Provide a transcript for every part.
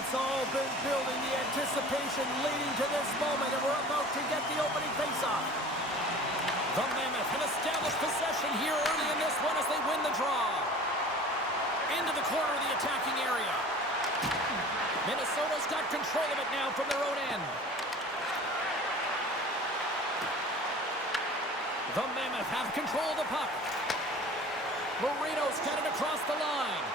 It's all been building, the anticipation leading to this moment, and we're about to get the opening faceoff. The Mammoths have established possession here early in this one as they win the draw. Into the corner of the attacking area. Minnesota's got control of it now from their own end. The Mammoths have control of the puck. Marino's got it across the line.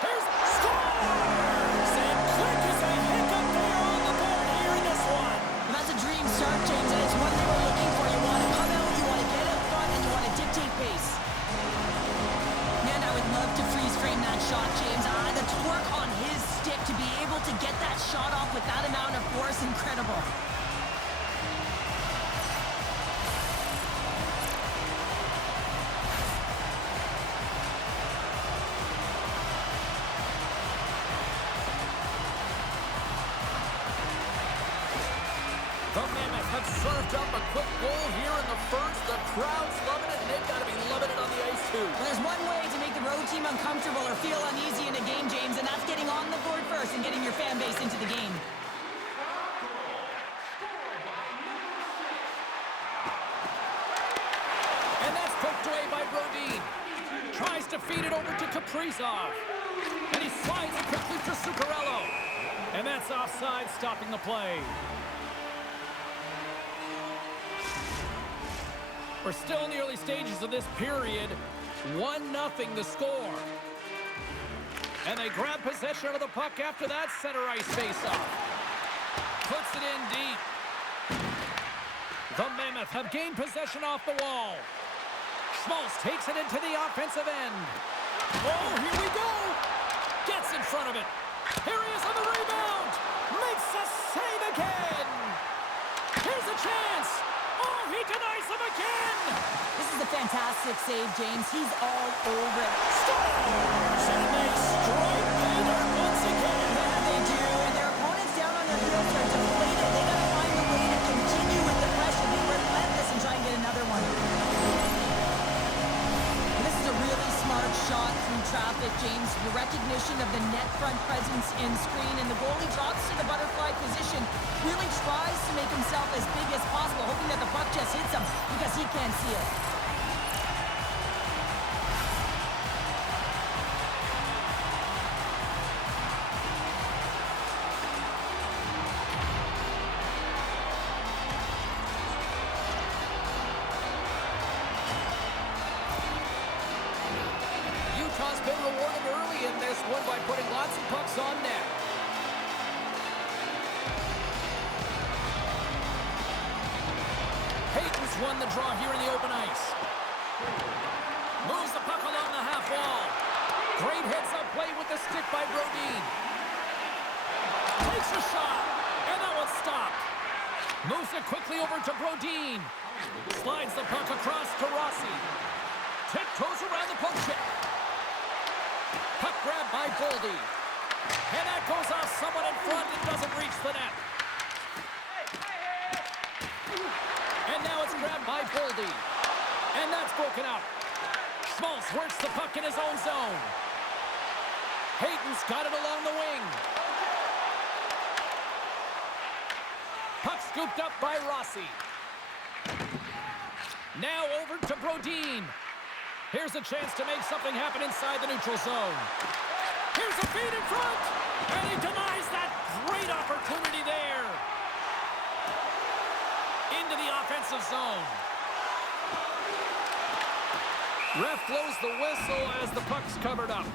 Here's scores! And quick as a hiccup there on the board here in this one. Well, that's a dream start, James, and it's one they were looking for. You want to come out, you want to get up front, and you want to dictate pace. Man, I would love to freeze frame that shot, James. The torque on his stick to be able to get that shot off with that amount of force, incredible. The Mammoths have served up a quick goal here in the first. The crowd's loving it, and they've got to be loving it on the ice, too. Well, there's one way to make the road team uncomfortable or feel uneasy in a game, James, and that's getting on the board first and getting your fan base into the game. And that's poked away by Brodin. Tries to feed it over to Kaprizov. And he slides it quickly to Zuccarello. And that's offside, stopping the play. We're still in the early stages of this period. 1-0 the score. And they grab possession of the puck after that center ice faceoff. Puts it in deep. The Mammoths have gained possession off the wall. Schmaltz takes it into the offensive end. Oh, here we go. Gets in front of it. Here he is on the rebound. Makes a save again. Here's a chance. Oh, he denies him again! This is a fantastic save, James. He's all over it. Scores! And they strike pay dirt once again. Yeah, they do. And their opponents down on their heels are deflated. They got to find a way to continue with the pressure. Be relentless and try and get another one. And this is a really smart shot through traffic, James. The recognition of the net front presence and screen, and the goalie drops to the butterfly position. Really tries to make himself as big as possible, hoping that the puck just hits him because he can't see it. Utah's been rewarded early in this one by putting lots of pucks on net. Hayton's won the draw here in the open ice. Moves the puck along the half wall. Great heads-up play with the stick by Brodin. Takes a shot, and that one's stopped. Moves it quickly over to Brodin. Slides the puck across to Rossi. Tiptoes around the poke check. Puck grab by Boldy. And that goes off someone in front and doesn't reach the net. And now it's grabbed by Boldy. And that's broken up. Schmaltz works the puck in his own zone. Hayton's got it along the wing. Puck scooped up by Rossi. Now over to Brodin. Here's a chance to make something happen inside the neutral zone. Here's a feed in front. And he denies that great opportunity there. Into the offensive zone. Ref blows the whistle as the puck's covered up.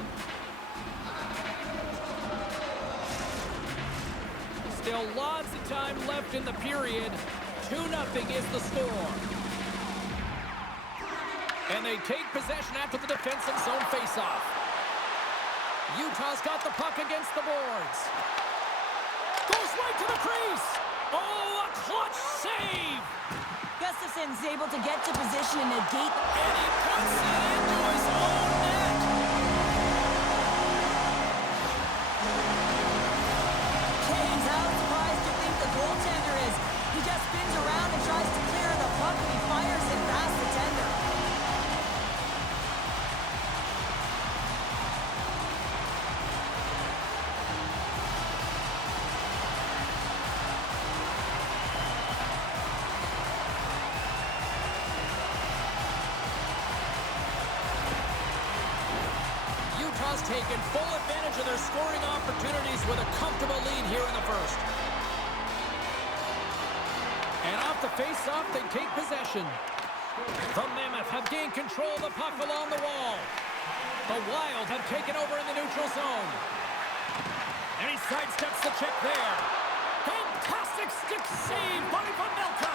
Still lots of time left in the period. 2-0 is the score. And they take possession after the defensive zone faceoff. Utah's got the puck against the boards. Goes right to the crease. Oh, a clutch save. Gustafson's able to get to position and negate. And he puts it into his own net. James, how surprised do you think the goaltender is? He just spins around and tries to clear the puck, and he fires it past the tender. Utah's taken full advantage of their scoring opportunities with a comfortable lead here in the first. And off the face-off, they take possession. The Mammoths have gained control of the puck along the wall. The Wild have taken over in the neutral zone. And he sidesteps the check there. Fantastic stick save by Pavelka.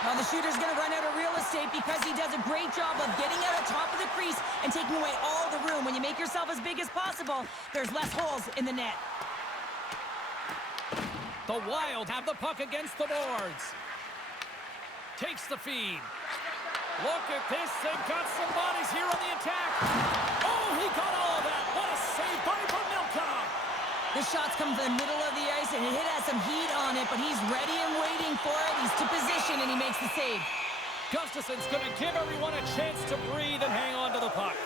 Well, the shooter's going to run out of real estate because he does a great job of getting out of top of the crease and taking away all the room. When you make yourself as big as possible, there's less holes in the net. The Wild have the puck against the boards. Takes the feed. Look at this. They've got some bodies here on the attack. Oh, he got all of that. What a save by Pavelka. The shots come from the middle of the ice, and it has some heat on it, but he's ready and waiting for it. He's to position, and he makes the save. Gustafson's going to give everyone a chance to breathe and hang on to the puck.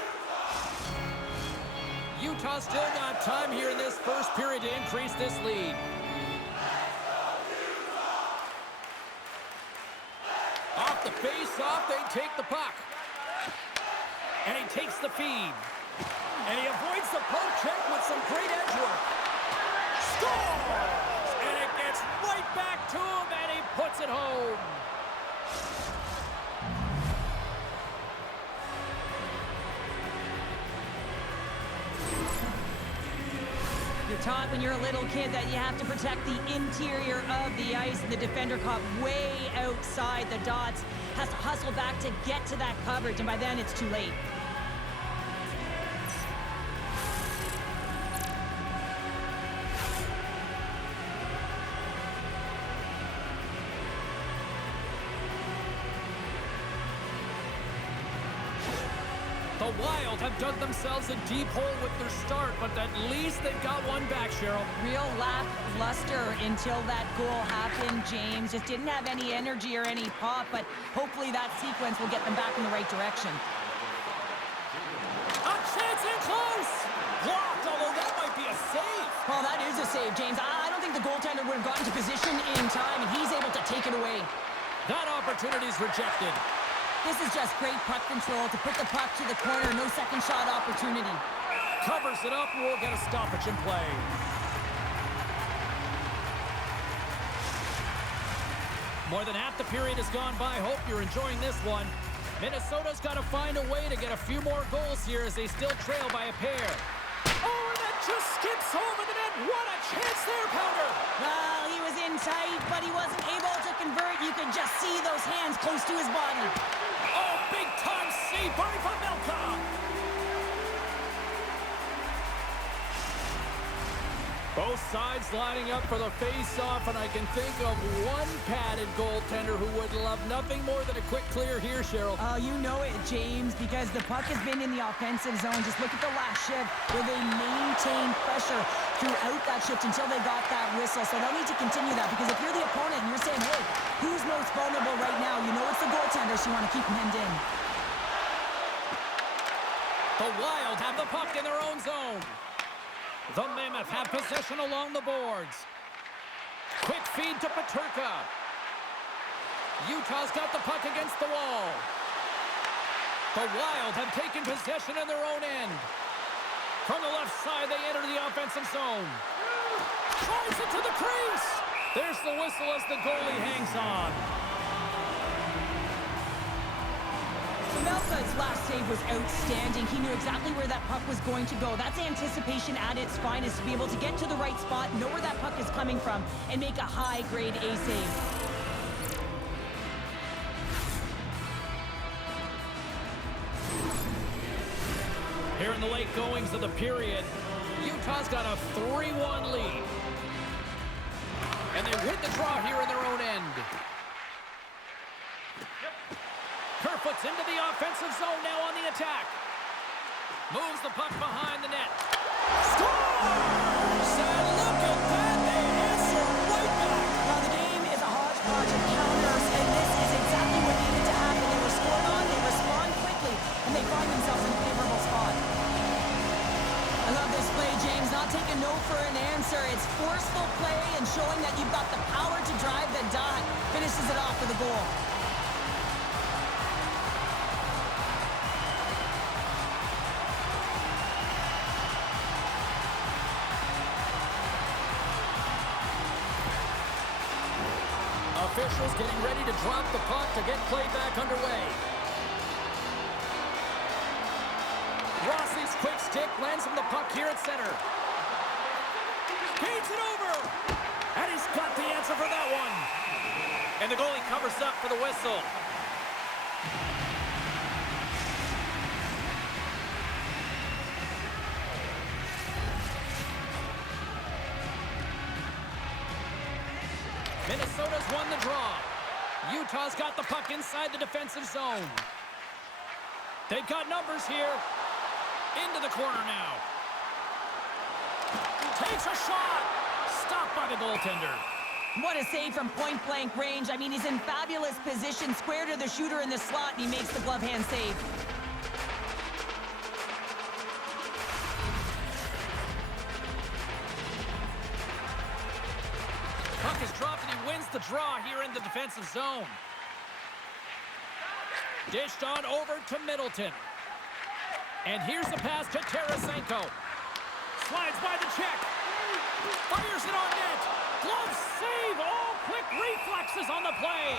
Utah still got time here in this first period to increase this lead. Off the face-off, they take the puck. And he takes the feed. And he avoids the poke check with some great edge work. Scores! And it gets right back to him, and he puts it home. You're taught when you're a little kid that you have to protect the interior of the ice, and the defender caught way outside the dots, has to hustle back to get to that coverage, and by then it's too late. The Wild have dug themselves a deep hole with their start, but at least they've got one back, Cheryl. Real lackluster until that goal happened, James. Just didn't have any energy or any pop, but hopefully that sequence will get them back in the right direction. A chance in close! Blocked, although that might be a save. Oh, that is a save, James. I don't think the goaltender would have gotten to position in time, and he's able to take it away. That opportunity's rejected. This is just great puck control to put the puck to the corner. No second shot opportunity. Covers it up, we'll get a stoppage in play. More than half the period has gone by. Hope you're enjoying this one. Minnesota's got to find a way to get a few more goals here as they still trail by a pair. Oh, and that just skips over the net. What a chance there, Pounder. Well, he was in tight, but he wasn't able to convert. You could just see those hands close to his body. Oh, big-time save by Pavelka. Both sides lining up for the face-off, and I can think of one padded goaltender who would love nothing more than a quick clear here, Cheryl. Oh, you know it, James, because the puck has been in the offensive zone. Just look at the last shift where they maintained pressure throughout that shift until they got that whistle. So they'll need to continue that, because if you're the opponent and you're saying, hey, who's most vulnerable right now? You know it's the goaltender, so you want to keep him hemmed in. The Wild have the puck in their own zone. The Mammoths have possession along the boards. Quick feed to Paterka. Utah's got the puck against the wall. The Wild have taken possession in their own end. From the left side, they enter the offensive zone. Drives it to the crease. There's the whistle as the goalie hangs on. Melka's last save was outstanding. He knew exactly where that puck was going to go. That's anticipation at its finest, to be able to get to the right spot, know where that puck is coming from, and make a high-grade A save. Here in the late goings of the period, Utah's got a 3-1 lead. And they win the draw here in their own end. Kerfoot's into the offensive zone now on the attack. Moves the puck behind the net. Scores! And look at that, they answer right back. Now the game is a hodgepodge of counters, and this is exactly what needed to happen. They were scored on, they respond quickly, and they find themselves in a favorable spot. I love this play, James. Not taking no for an answer. It's forceful play and showing that you've got the power to drive the dot. Finishes it off with a goal. officials getting ready to drop the puck to get play back underway. Rossi's quick stick lands him the puck here at center. Feeds it over. And he's got the answer for that one. And the goalie covers up for the whistle. Minnesota's won the draw. Utah's got the puck inside the defensive zone. They've got numbers here. Into the corner now. Takes a shot. Stopped by the goaltender. What a save from point-blank range. I mean, he's in fabulous position, square to the shooter in the slot, and he makes the glove hand save. Puck is dropped and he wins the draw here in the defensive zone. Dished on over to Middleton. And here's the pass to Tarasenko. Slides by the check. Fires it on net. Glove save. All quick reflexes on the play.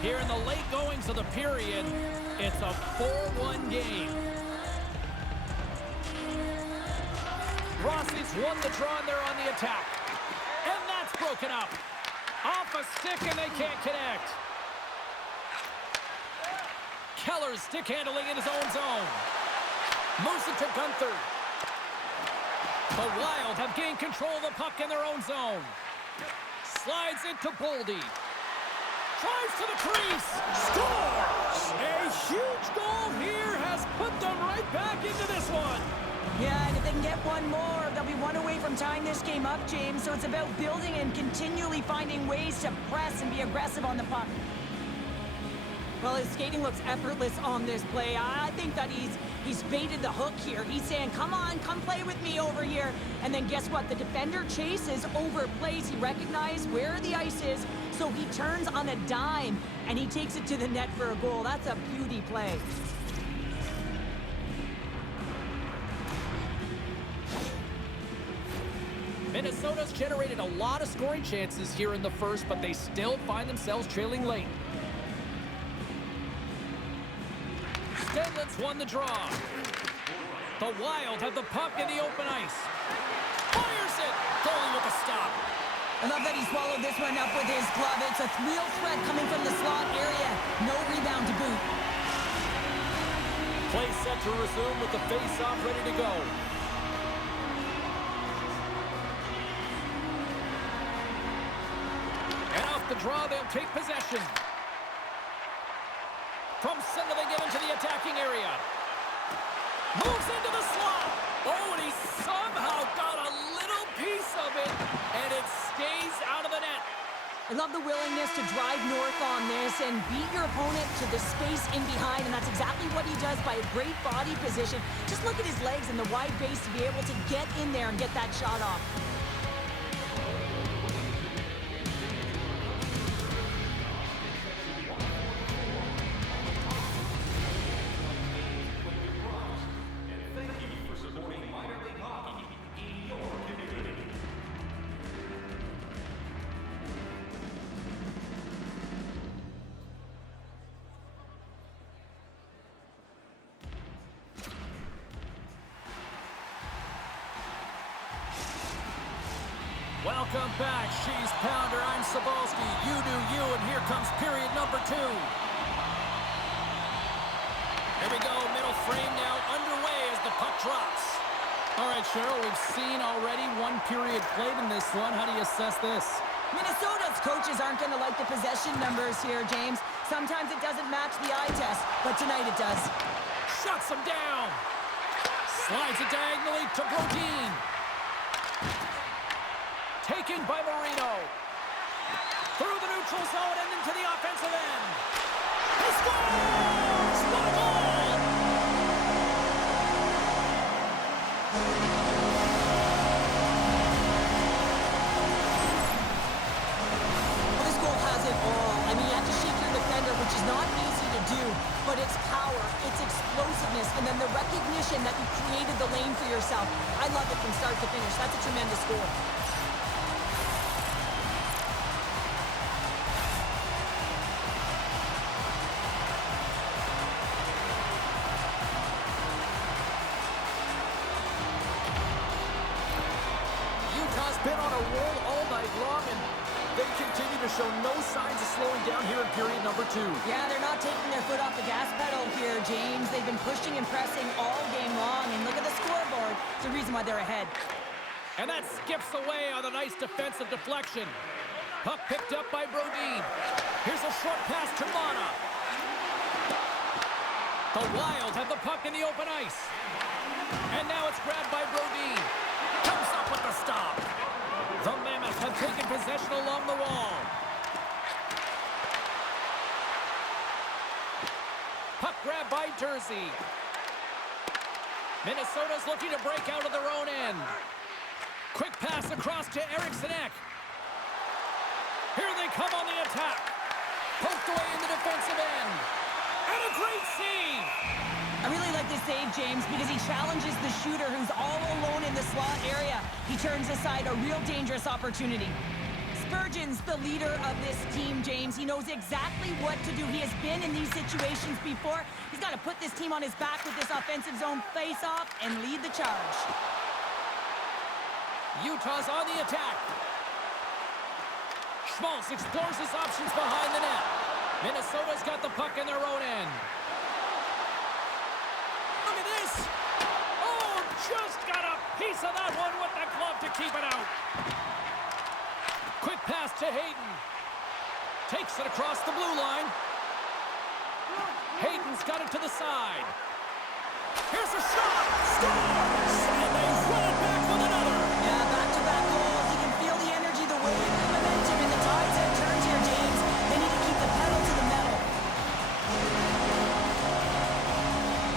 Here in the late goings of the period, it's a 4-1 game. Rossi's won the draw and they're on the attack. And that's broken up. Off a stick and they can't connect. Keller's stick handling in his own zone. Moves it to Gunther. The Wild have gained control of the puck in their own zone. Slides it to Boldy. Drives to the crease. Scores! A huge goal here has put them right back into this one. Yeah, and if they can get one more, they'll be one away from tying this game up, James. So it's about building and continually finding ways to press and be aggressive on the puck. Well, his skating looks effortless on this play. I think that he's baited the hook here. He's saying, come on, come play with me over here. And then guess what? The defender chases, overplays. He recognizes where the ice is, so he turns on a dime, and he takes it to the net for a goal. That's a beauty play. Minnesota's generated a lot of scoring chances here in the first, but they still find themselves trailing late. Stenlin's won the draw. The Wild have the puck in the open ice. Fires it! Goalie with a stop. I love that he swallowed this one up with his glove. It's a real threat coming from the slot area. No rebound to boot. Play set to resume with the face-off ready to go. And off the draw, they'll take possession. From center, they get into the attacking area. Moves into the slot. Oh, and he somehow got a little piece of it, and it stays out of the net. I love the willingness to drive north on this and beat your opponent to the space in behind, and that's exactly what he does by a great body position. Just look at his legs and the wide base to be able to get in there and get that shot off. Welcome back, She's Pounder. I'm Sabalski. You do you, and here comes period number 2. Here we go, middle frame now underway as the puck drops. All right, Cheryl, we've seen already one period played in this one. How do you assess this? Minnesota's coaches aren't going to like the possession numbers here, James. Sometimes it doesn't match the eye test, but tonight it does. Shuts him down. Slides it diagonally to Brodin. Taken by Marino. Through the neutral zone and into the offensive end. He scores! What a goal! Well, this goal has it all. I mean, you have to shake your defender, which is not easy to do. but it's power, it's explosiveness, and then the recognition that you created the lane for yourself. I love it from start to finish. That's a tremendous goal. Utah's been on a roll all night long, and they continue to show no signs of slowing down here in period number 2. Yeah, they're not taking their foot off the gas pedal here, James. They've been pushing and pressing all game long, and look at the scoreboard. It's the reason why they're ahead. And that skips away on a nice defensive deflection. Puck picked up by Brodin. Here's a short pass to Mana. The Wild have the puck in the open ice. And now it's grabbed by Brodin. Comes up with the stop. The Mammoths have taken possession along the wall. Puck grab by Jersey. Minnesota's looking to break out of their own end. Quick pass across to Eriksson Ek. Here they come on the attack. Poked away in the defensive end. And a great save. I really like this save, James, because he challenges the shooter who's all alone in the slot area. He turns aside a real dangerous opportunity. Spurgeon's the leader of this team, James. He knows exactly what to do. He has been in these situations before. He's got to put this team on his back with this offensive zone face-off and lead the charge. Utah's on the attack. Schmaltz explores his options behind the net. Minnesota's got the puck in their own end. Look at this! Oh, just got a piece of that one with the glove to keep it out. Quick pass to Hayden. Takes it across the blue line. Hayden's got it to the side. Here's a shot! Scores! And they run it back with another. Yeah, back-to-back goals. You can feel the energy, the wave, the momentum, and the tides have turned here, James. They need to keep the pedal to the metal.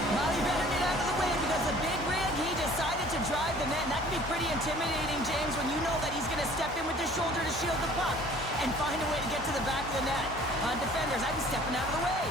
Well, you better get out of the way because the big rig, he decided to drive the net, and that can be pretty intimidating, James, when you know that he's going to step in with the shoulder to shield the puck and find a way to get to the back of the net. Defenders, I'd be stepping out of the way.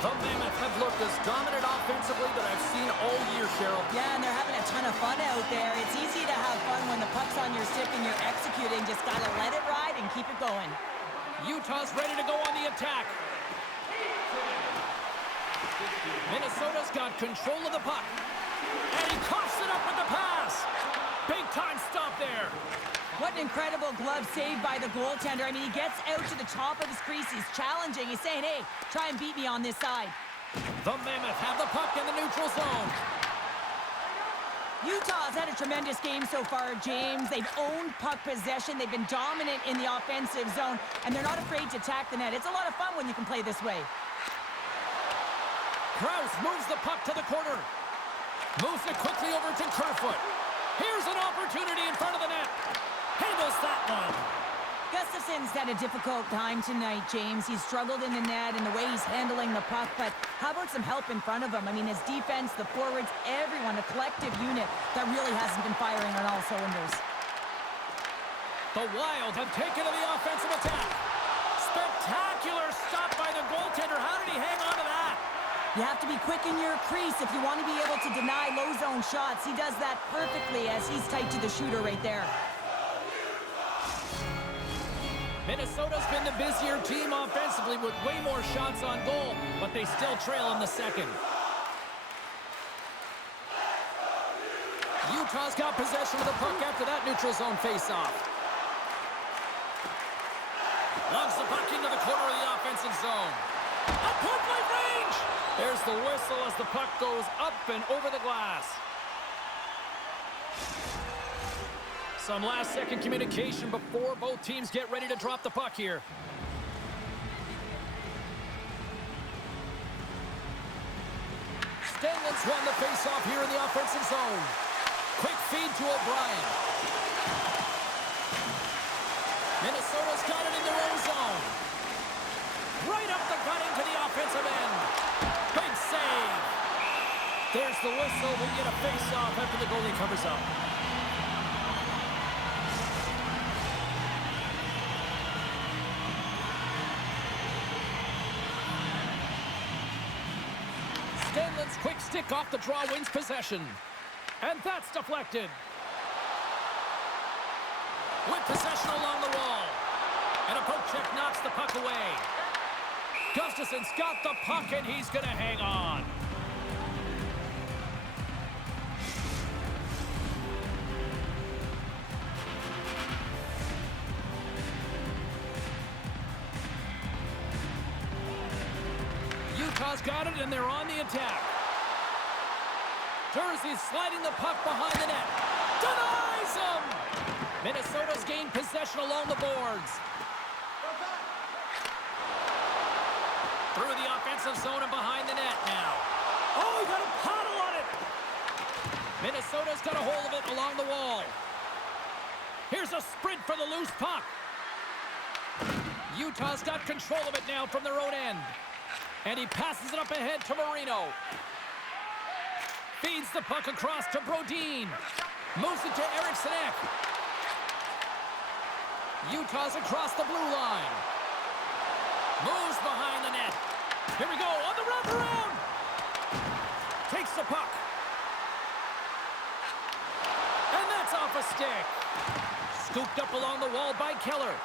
The Mammoths have looked as dominant offensively that I've seen all year, Cheryl. Yeah, and they're having a ton of fun out there. It's easy to have fun when the puck's on your stick and you're executing. Just got to let it ride and keep it going. Utah's ready to go on the attack. Minnesota's got control of the puck. And he coughs it up with the pass. Big time stop there. What an incredible glove save by the goaltender. I mean, he gets out to the top of his crease. He's challenging. He's saying, hey, try and beat me on this side. The Mammoths have the puck in the neutral zone. Utah's had a tremendous game so far, James. They've owned puck possession. They've been dominant in the offensive zone, and they're not afraid to attack the net. It's a lot of fun when you can play this way. Krause moves the puck to the corner. Moves it quickly over to Kerfoot. Here's an opportunity in front of the net. Handles that one. Gustafson's had a difficult time tonight, James. He's struggled in the net and the way he's handling the puck, but how about some help in front of him? I mean, his defense, the forwards, everyone, a collective unit that really hasn't been firing on all cylinders. The Wild have taken to the offensive attack. Spectacular stop by the goaltender. How did he hang on to that? You have to be quick in your crease if you want to be able to deny low zone shots. He does that perfectly as he's tight to the shooter right there. Minnesota's been the busier team offensively with way more shots on goal, but they still trail in the second. Utah's got possession of the puck after that neutral zone faceoff. Loves the puck into the corner of the offensive zone. A point-blank range! There's the whistle as the puck goes up and over the glass. Some last-second communication before both teams get ready to drop the puck here. Stenlin's won the face-off here in the offensive zone. Quick feed to O'Brien. Minnesota's got it in their own zone. Right up the gut into the offensive end. Big save. There's the whistle. We get a face-off after the goalie covers up. Stanley's quick stick off the draw wins possession. And that's deflected. With possession along the wall. And a poke check knocks the puck away. Gustafson's got the puck and he's going to hang on. Utah's got it, and they're on the attack. Jersey's sliding the puck behind the net. Denies him! Minnesota's gained possession along the boards. Through the offensive zone and behind the net now. Oh, he got a paddle on it! Minnesota's got a hold of it along the wall. Here's a sprint for the loose puck. Utah's got control of it now from their own end. And he passes it up ahead to Marino. Feeds the puck across to Brodin. Moves it to Eriksson. Utah's across the blue line. Moves behind the net. Here we go on the wraparound. Takes the puck. And that's off a stick. Scooped up along the wall by Keller.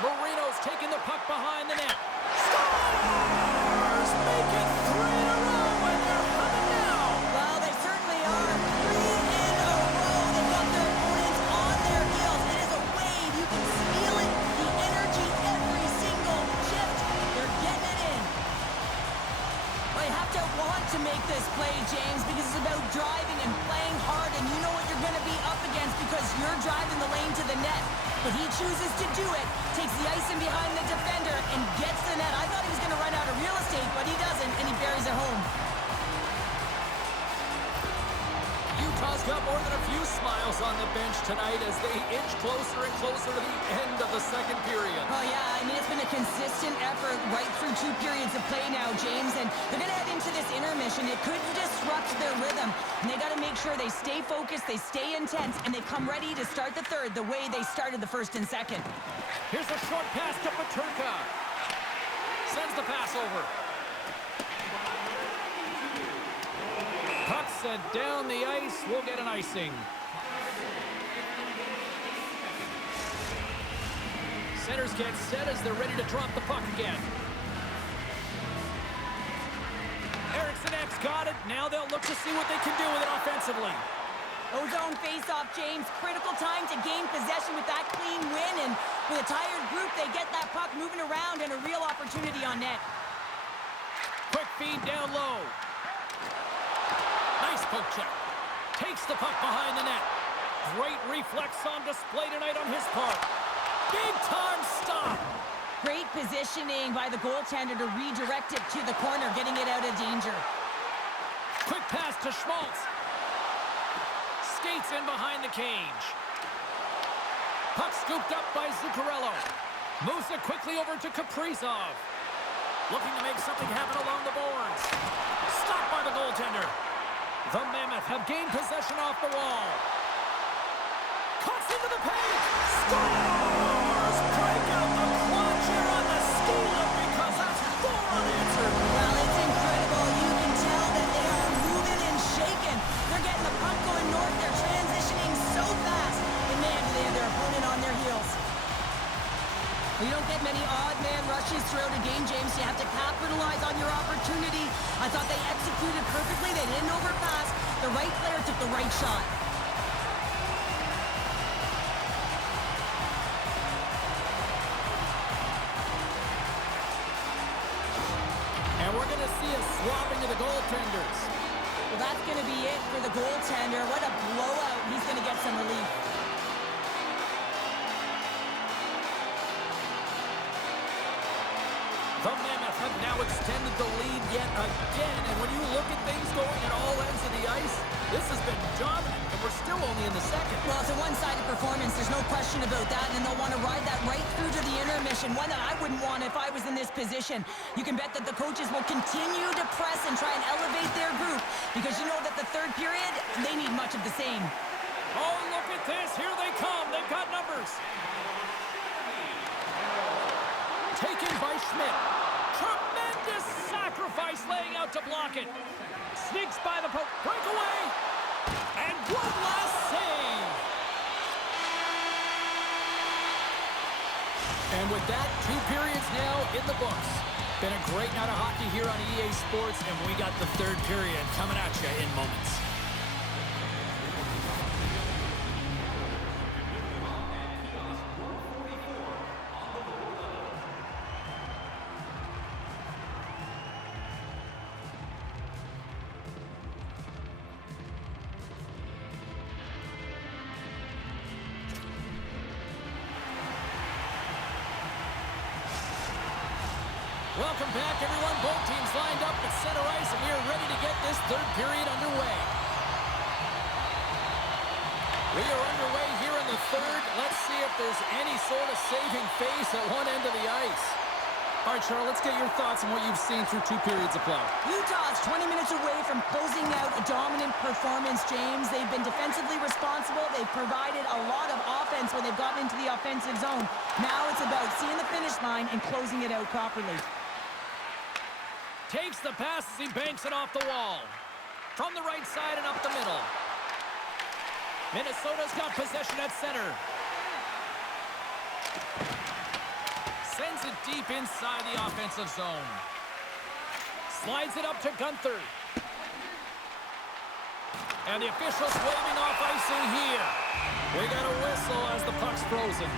Marino's taking the puck behind the net. Scores! Make it 3 in a row, and they're humming now. Well, they certainly are. 3 in a row. They've got their opponents on their heels. It is a wave. You can feel it. The energy every single shift. They're getting it in. Well, you have to want to make this play, James, because it's about driving and playing hard, and you know what you're going to be up against because you're driving the lane to the net. But he chooses to do it, takes the ice in behind the defender, and gets the net. I thought he was going to run out of real estate, but he doesn't, and he buries it home. Utah's got more than a few smiles on the bench tonight as they inch closer and closer to the end of the second period. Oh, yeah, I mean, it's been a consistent effort right through 2 periods of play now, James, and they're going to head into this intermission. It could disrupt their rhythm, and they got to make sure they stay focused, they stay intense, and they come ready to start the third the way they started the first and second. Here's a short pass to Peterka. Sends the pass over. Puck sent down the ice. We'll get an icing. Centers get set as they're ready to drop the puck again. Eriksson got it. Now they'll look to see what they can do with it offensively. Ozone face-off, James. Critical time to gain possession with that clean win, and with a tired group, they get that puck moving around and a real opportunity on net. Quick feed down low. Nice poke check. Takes the puck behind the net. Great reflex on display tonight on his part. Big time stop. Great positioning by the goaltender to redirect it to the corner, getting it out of danger. Quick pass to Schmaltz. Skates in behind the cage. Puck scooped up by Zuccarello. Moves it quickly over to Kaprizov. Looking to make something happen along the boards. Stopped by the goaltender. The Mammoth have gained possession off the wall. Cuts into the paint. Scores! Break out the clutch here on the steal because that's 4 unanswered. Well, it's incredible. You can tell that they are moving and shaking. They're getting the puck going north. They're transitioning so fast. And man, do they have their opponent on their heels. You don't get many odd man rushes throughout a game, James. You have to capitalize on your opportunity. I thought they executed perfectly. They didn't overpass. The right player took the right shot. And we're going to see a swapping of the goaltenders. Well, that's going to be it for the goaltender. What a blowout. He's going to get some relief. The Mammoths have now extended the lead yet again, and when you look at things going at all ends of the ice, this has been dominant, and we're still only in the second. Well, it's a one-sided performance. There's no question about that, and they'll want to ride that right through to the intermission, one that I wouldn't want if I was in this position. You can bet that the coaches will continue to press and try and elevate their group, because you know that the third period, they need much of the same. Oh, look at this. Here they come. They've got numbers. Taken by Schmidt. Tremendous sacrifice laying out to block it. Sneaks by the poke. Breakaway. And one last save. And with that, 2 periods now in the books. Been a great night of hockey here on EA Sports, and we got the third period coming at you in moments. Welcome back, everyone. Both teams lined up at center ice, and we are ready to get this third period underway. We are underway here in the third. Let's see if there's any sort of saving face at one end of the ice. All right, Charles, let's get your thoughts on what you've seen through 2 periods of play. Utah's 20 minutes away from closing out a dominant performance, James. They've been defensively responsible. They've provided a lot of offense when they've gotten into the offensive zone. Now it's about seeing the finish line and closing it out properly. Takes the pass as he banks it off the wall. From the right side and up the middle. Minnesota's got possession at center. Sends it deep inside the offensive zone. Slides it up to Gunther. And the officials waving off icing here. We got a whistle as the puck's frozen.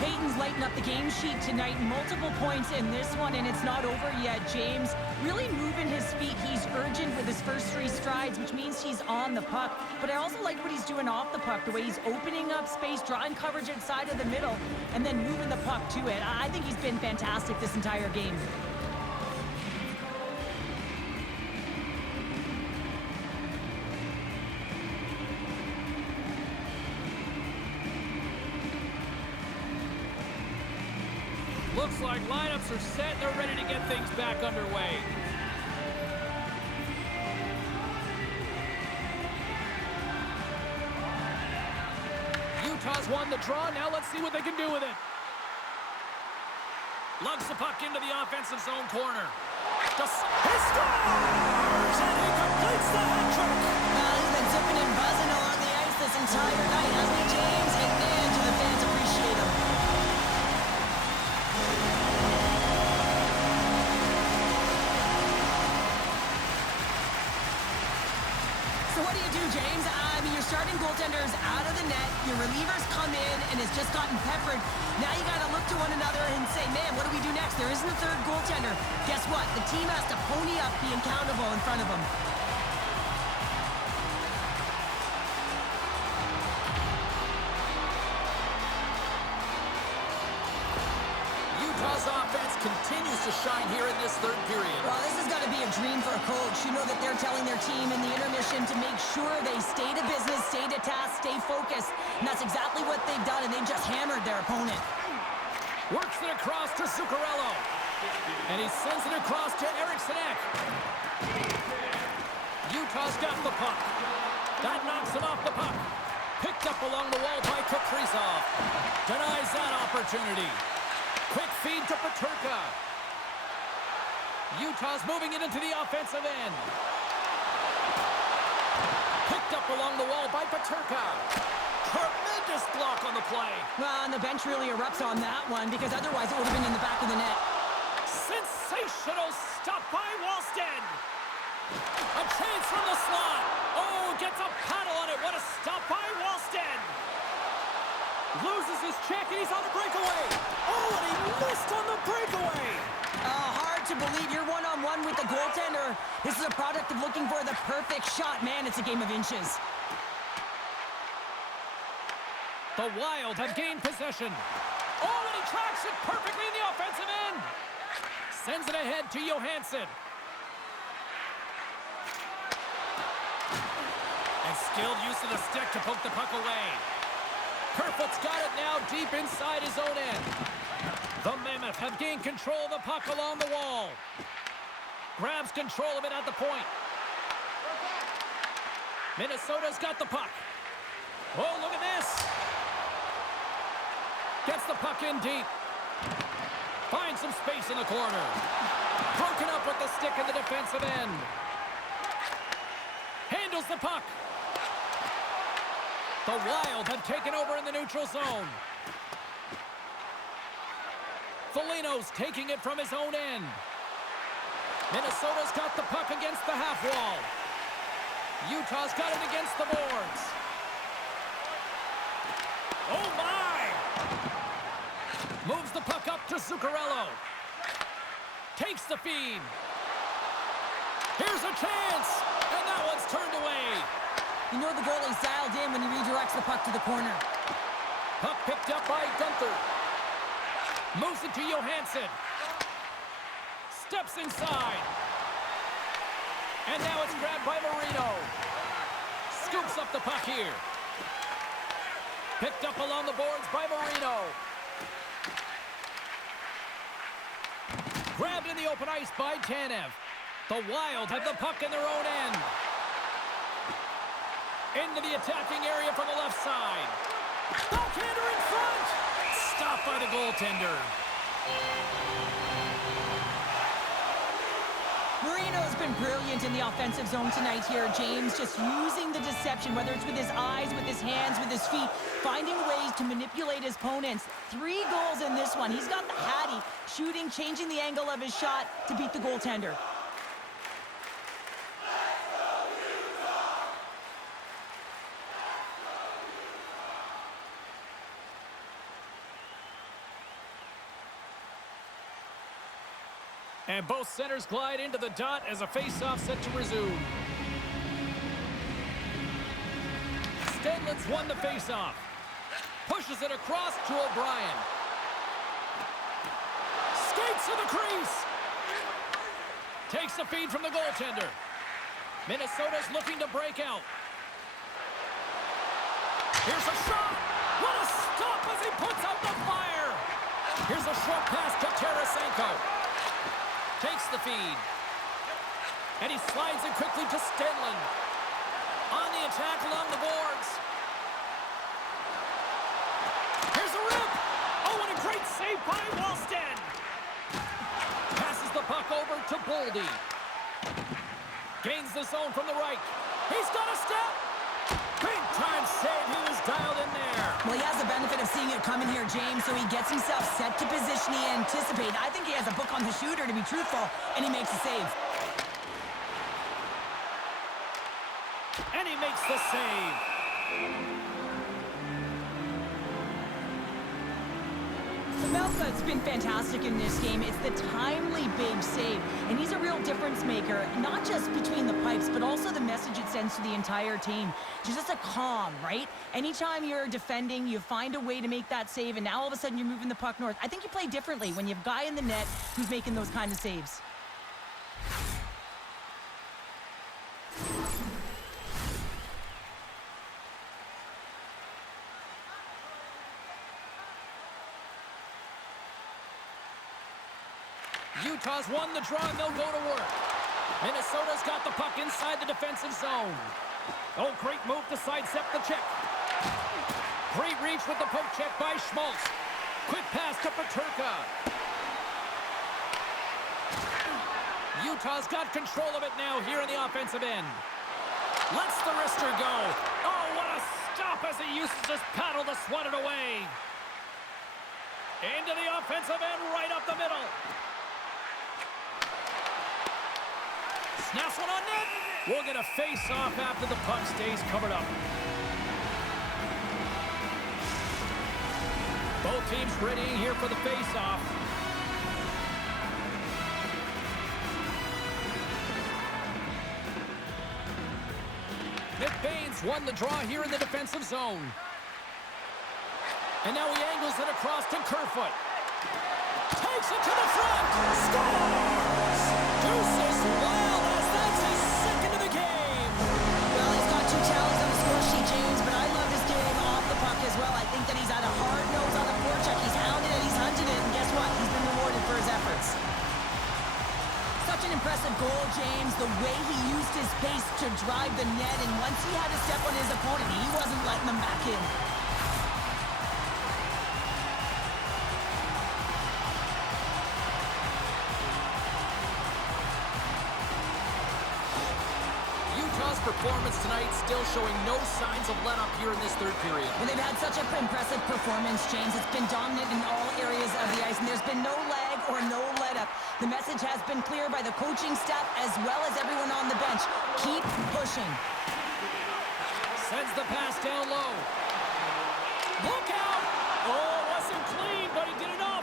Peyton's lighting up the game sheet tonight. Multiple points in this one, and it's not over yet, James. Really moving his feet. He's urgent with his first 3 strides, which means he's on the puck. But I also like what he's doing off the puck, the way he's opening up space, drawing coverage inside of the middle, and then moving the puck to it. I think he's been fantastic this entire game. Looks like lineups are set. They're ready to get things back underway. Utah's won the draw. Now let's see what they can do with it. Lugs the puck into the offensive zone corner. He scores! And he completes the hat trick. Well, he's been zipping and buzzing along the ice this entire night, hasn't he, James? And man, do the fans appreciate him. So what do you do, James? I mean, your starting goaltender's out of the net. Your relievers come in and has just gotten peppered. Now you got to look to one another and say, man, what do we do next? There isn't a third goaltender. Guess what? The team has to pony up, being accountable in front of them. Utah's offense continues to shine here in this third period. Well, this has got to be a dream for a coach. You know that they're telling their team in the intermission to make sure they stay to business, stay to task, stay focused. And that's exactly what they've done, and they've just hammered their opponent. Works it across to Zuccarello. And he sends it across to Eriksson. Utah's got the puck. That knocks him off the puck. Picked up along the wall by Kaprizov. Denies that opportunity. Quick feed to Peterka. Utah's moving it into the offensive end. Picked up along the wall by Peterka. Tremendous block on the play. Well, and the bench really erupts on that one, because otherwise it would have been in the back of the net. Sensational stop by Wallstead. A chance from the slot. Oh, gets a paddle on it. What a stop by Wallstead. Loses his check, and he's on the breakaway. Oh, and he missed on the breakaway. Hard to believe you're one-on-one with the goaltender. This is a product of looking for the perfect shot. Man, it's a game of inches. The Wild have gained possession. Oh, and he tracks it perfectly in the offensive Sends it ahead to Johansson. And skilled use of the stick to poke the puck away. Kerfoot's got it now deep inside his own end. The Mammoths have gained control of the puck along the wall. Grabs control of it at the point. Minnesota's got the puck. Oh, look at this. Gets the puck in deep. Finds some space in the corner. Broken up with the stick in the defensive end. Handles the puck. The Wild have taken over in the neutral zone. Foligno's taking it from his own end. Minnesota's got the puck against the half wall. Utah's got it against the boards. Oh, my! Moves the puck up to Zuccarello. Takes the feed. Here's a chance, and that one's turned away. You know the goalie's dialed in when he redirects the puck to the corner. Puck picked up by Gunther. Moves it to Johansson. Steps inside. And now it's grabbed by Marino. Scoops up the puck here. Picked up along the boards by Marino. Grabbed in the open ice by Tanev. The Wild have the puck in their own end. Into the attacking area from the left side. Backhander in front! Stopped by the goaltender. Marino's been brilliant in the offensive zone tonight here, James. Just using the deception, whether it's with his eyes, with his hands, with his feet, finding ways to manipulate his opponents. 3 goals in this one. He's got the hattie, shooting, changing the angle of his shot to beat the goaltender. And both centers glide into the dot as a face-off set to resume. Stenlin's won the face-off. Pushes it across to O'Brien. Skates to the crease. Takes the feed from the goaltender. Minnesota's looking to break out. Here's a shot. What a stop as he puts out the fire. Here's a short pass to Tarasenko. Takes the feed. And he slides it quickly to Stenlin. On the attack along the boards. Here's a rip. Oh, and a great save by Wallstead. Passes the puck over to Boldy. Gains the zone from the right. He's got a step. Big time save. He was dialed in there. Well, he has the benefit of seeing it coming here, James, so he gets himself set to position he anticipated. I think he has a book on the shooter, to be truthful, and he makes a save. And he makes the save. Melka's been fantastic in this game. It's the timely big save, and he's a real difference maker, not just between the pipes, but also the message it sends to the entire team. Just a calm, right? Anytime you're defending, you find a way to make that save, and now all of a sudden you're moving the puck north. I think you play differently when you have a guy in the net who's making those kind of saves. Utah's won the draw, and they'll go to work. Minnesota's got the puck inside the defensive zone. Oh, great move to sidestep the check. Great reach with the poke check by Schmaltz. Quick pass to Peterka. Utah's got control of it now here in the offensive end. Lets the wrister go. Oh, what a stop as he uses his paddle to swat it away. Into the offensive end, right up the middle. Snaps one on net. We'll get a face-off after the puck stays covered up. Both teams readying here for the face-off. McBain's won the draw here in the defensive zone. And now he angles it across to Kerfoot. Takes it to the front. Score! impressive goal, James. The way he used his pace to drive the net, and once he had to step on his opponent, he wasn't letting them back in. Utah's performance tonight still showing no signs of let-up here in this third period. Well, they've had such an impressive performance, James. It's been dominant in all areas of the ice, and there's been no lag or no let-up. The message has been clear by the coaching staff as well as everyone on the bench. Keep pushing. Sends the pass down low. Look out! Oh, wasn't clean, but he did enough.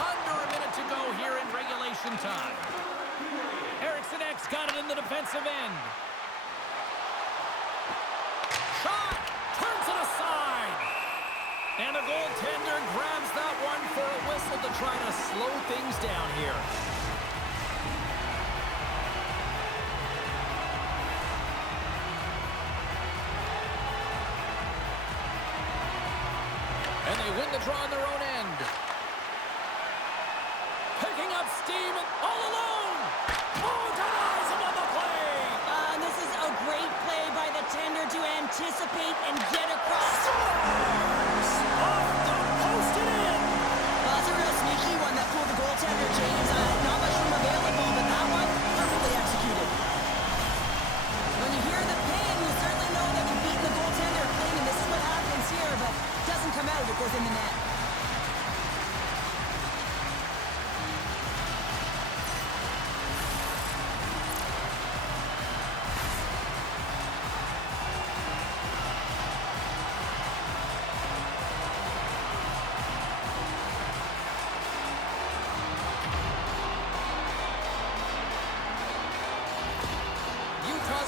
Under a minute to go here in regulation time. Erickson X got it in the defensive end. Shot! Turns it aside! And the goaltender grabs that one for a whistle to try to slow things down here. And they win the draw on their own end. Picking up steam and all alone! Oh, denies him on the play! And this is a great play by the tender to anticipate and get across. Scores! Off the post and in! Well, that's a real sneaky one that fooled the goaltender, James. Not much room available, but that one, perfectly executed. When you hear the ping, you certainly know that you've beaten the goaltender clean, and this is what happens here, but it doesn't come out, it goes in the net.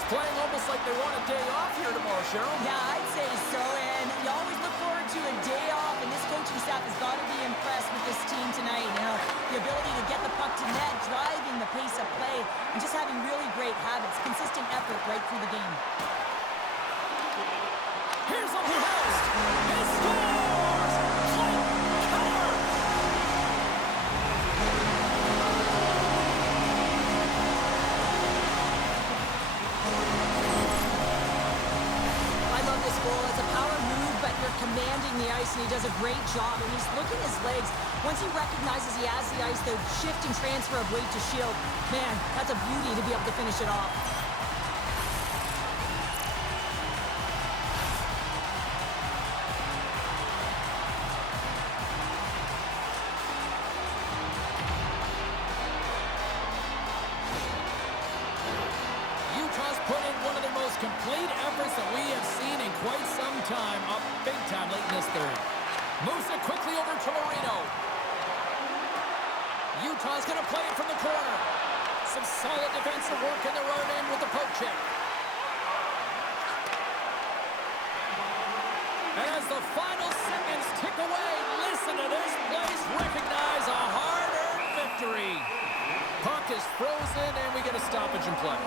Playing almost like they want a day off here tomorrow, Cheryl. Yeah, I'd say so, and you always look forward to a day off, and this coaching staff has got to be impressed with this team tonight. You know, the ability to get the puck to net, driving the pace of play, and just having really great habits, consistent effort right through the game. Here's a post! He scores! Clayton Keller! It's a power move, but you're commanding the ice, and he does a great job. And he's looking his legs. Once he recognizes he has the ice, the shift and transfer of weight to shield, man, that's a beauty to be able to finish it off. Utah's put in one of their most complete efforts that we have seen in quite some time, up big time late in this third. Moves it quickly over to Marino. Utah's going to play it from the corner. Some solid defensive work in their own end with the poke check. And as the final seconds tick away, listen to this place recognize a hard-earned victory. Puck is frozen, and we get a stoppage in play.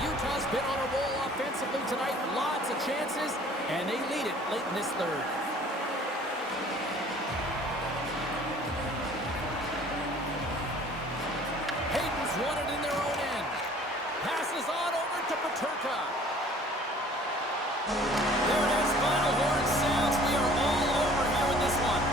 Utah's been on a roll offensively tonight. Lots of chances, and they lead it late in this third. Hayden's won it in their own end. Passes on over to Peterka. There it is. Final horn sounds. We are all over here in this one.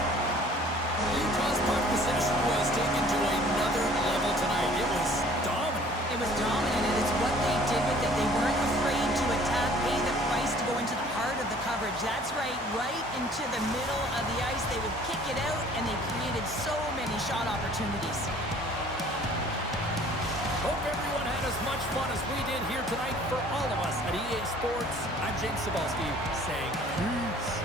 Utah's puck possession was taken to another level tonight. It was dominant. It was dominant, and it's what they did with it. They weren't afraid to attack, pay the price to go into the heart of the coverage. That's right into the middle of the ice. They would kick it out, and they created so many shot opportunities. Hope everyone had as much fun as we did here tonight. For all of us at EA Sports, I'm James Cebulski saying peace.